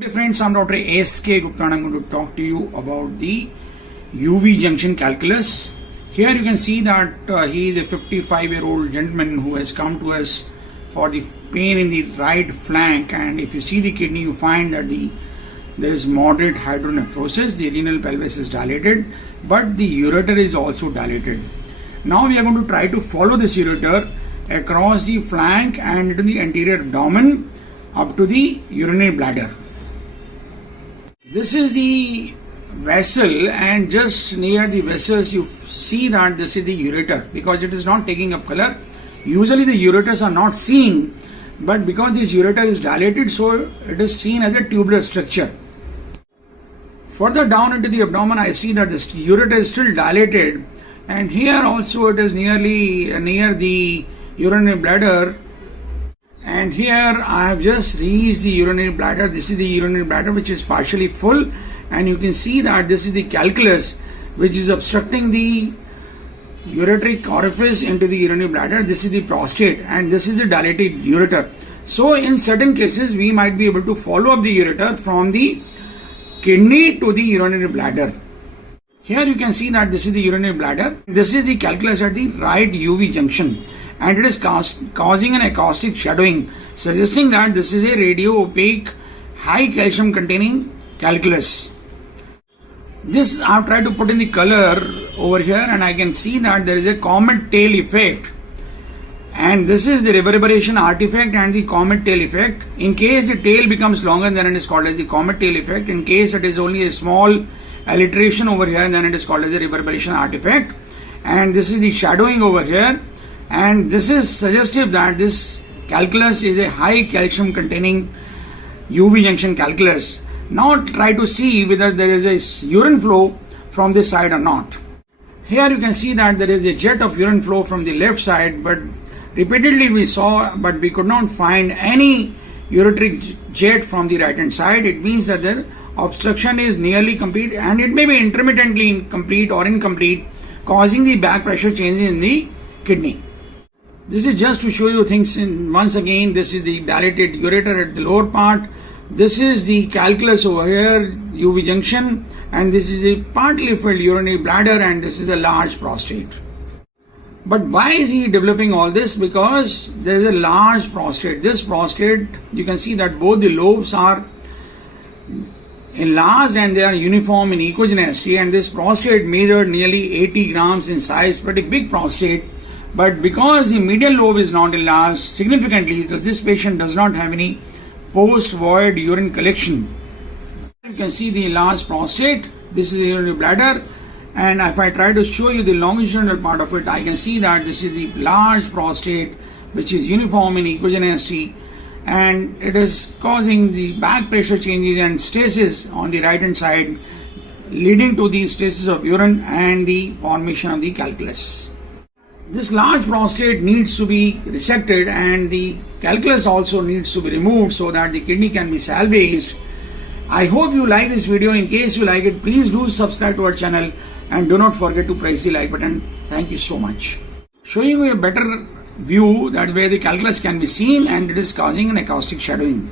Good friends, I'm Dr. S.K. Gupta and I'm going to talk to you about the UV junction calculus. Here you can see that he is a 55-year-old gentleman who has come to us for the pain in the right flank, and if you see the kidney you find that there is moderate hydronephrosis, the renal pelvis is dilated, but the ureter is also dilated. Now we are going to try to follow this ureter across the flank and into the anterior abdomen up to the urinary bladder. This is the vessel, and just near the vessels you see that this is the ureter because it is not taking up color. Usually the ureters are not seen, but because this ureter is dilated, so it is seen as a tubular structure. Further down into the abdomen I see that this ureter is still dilated, and here also it is nearly near the urinary bladder. And here I have just reached the urinary bladder. This is the urinary bladder which is partially full, and you can see that this is the calculus which is obstructing the ureteric orifice into the urinary bladder. This is the prostate and this is the dilated ureter. So in certain cases we might be able to follow up the ureter from the kidney to the urinary bladder. Here you can see that this is the urinary bladder. This is the calculus at the right UV junction, and it is causing an acoustic shadowing, suggesting that this is a radio-opaque, high calcium containing calculus. This I have tried to put in the color over here, and I can see that there is a comet tail effect, and this is the reverberation artifact and the comet tail effect. In case the tail becomes longer, then it is called as the comet tail effect. In case it is only a small alliteration over here, then it is called as the reverberation artifact. And this is the shadowing over here. And this is suggestive that this calculus is a high calcium containing UV junction calculus. Now try to see whether there is a urine flow from this side or not. Here you can see that there is a jet of urine flow from the left side, but repeatedly we saw, but we could not find any ureteric jet from the right hand side. It means that the obstruction is nearly complete, and it may be intermittently incomplete or incomplete, causing the back pressure change in the kidney. This is just to show you things once again. This is the dilated ureter at the lower part. This is the calculus over here, UV junction, and this is a partly filled urinary bladder, and this is a large prostate. But why is he developing all this? Because there is a large prostate. This prostate, you can see that both the lobes are enlarged and they are uniform in echogenicity, and this prostate measured nearly 80 grams in size, pretty big prostate. But because the medial lobe is not enlarged significantly, so this patient does not have any post-void urine collection. You can see the enlarged prostate. This is the urinary bladder, and if I try to show you the longitudinal part of it, I can see that this is the large prostate which is uniform in echogenicity, and it is causing the back pressure changes and stasis on the right hand side, leading to the stasis of urine and the formation of the calculus. This large prostate needs to be resected, and the calculus also needs to be removed so that the kidney can be salvaged. I hope you like this video. In case you like it, please do subscribe to our channel and do not forget to press the like button. Thank you so much. Showing you a better view that where the calculus can be seen, and it is causing an acoustic shadowing.